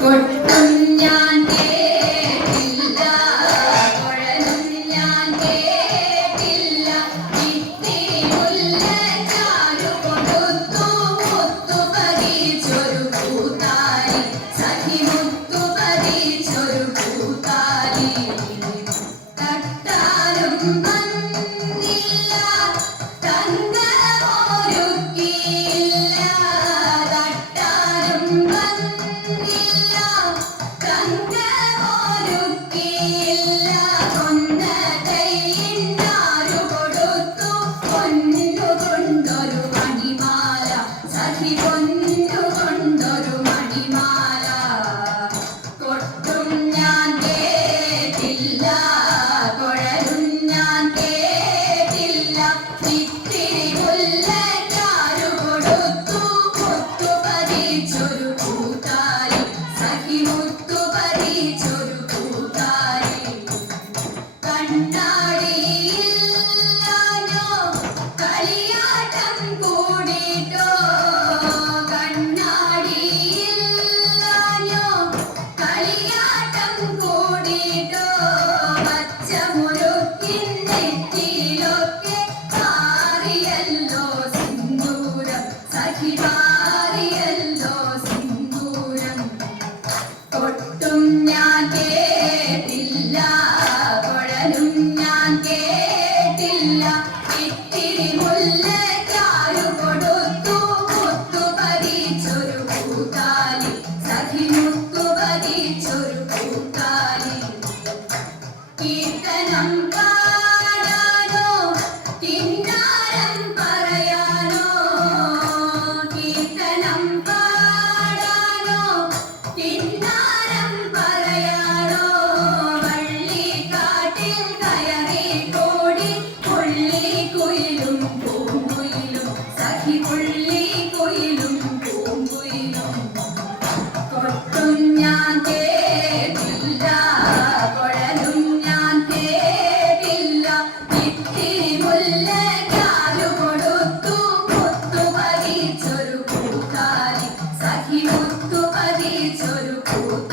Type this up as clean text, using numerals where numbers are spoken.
കൊട്ടും ഞാൻ കേട്ടില്ല, കുഴലും ഞാൻ കേട്ടില്ല, ഇത്തിരി മുല്ലച്ചാരു കൊടുത്തു മുത്തു പതിച്ചൊരു പൂത്താലി, സഖി മുത്തു പതിച്ചൊരു പൂത്താലി. തട്ടാനും വന്നില്ല തങ്കമൊരുക്കിയില്ല, തട്ടാനും വന്നില്ല തങ്കമൊരുക്കിയില്ല, കൊന്ന കൈയിന്നാരു കൊടുത്തു പൊന്നു കൊണ്ടൊരു മണിമാല, സഖി പൊന്നു കൊണ്ടൊരു മണിമാല. കൊട്ടും ഞാൻ കേട്ടില്ല, കുഴലും ഞാൻ കേട്ടില്ല, ഇത്തിരി മുല്ലച്ചാരു കൊടുത്തു മുത്തു പതിച്ചൊരു പൂത്താലി, സഖി മുത്തു പതിച്ചൊരു പൂത്താലി. കണ്ണാടിയില്ലാഞ്ഞോ കളിയാട്ടം കൂടിട്ടോ, കണ്ണാടിയില്ലാഞ്ഞോ കളിയാട്ടം കൂടിട്ടോ, പച്ചമുറുക്കിൻ നെറ്റിയിലൊക്കെ പാറിയല്ലോ സിന്ദൂരം, സഖി പാറിയല്ലോ സിന്ദൂരം. കൊട്ടും ഞാൻ കേട്ടില്ല, കുഴലും ഞാൻ കേട്ടില്ല, ഇത്തിരി മുല്ലച്ചാരു കൊടുത്തു മുത്തു പതിച്ചൊരു പൂത്താലി, സഖി മുത്തു പതിച്ചൊരു പൂത്താലി. കീർത്തനം പാടാനോ കിന്നാരം പറയാനോ, കീർത്തനം പാടാനോ കിന്നാരം പറയാനോ, വള്ളിക്കാട്ടിൽ കയറി കോടി പുള്ളിക്കുയിലും പൂങ്കുയിലും, സഖി പുള്ളിക്കുയിലും പൂങ്കുയിലും. കൊട്ടും ഞാൻ കേട്ടില്ല, കുഴലും ഞാൻ കേട്ടില്ല, ഇത്തിരി മുല്ലച്ചാരു കൊടുത്തു മുത്തു പതിച്ചൊരു പൂത്താലി, സഖി മുത്തു പതിച്ചൊരു പൂത്താലി.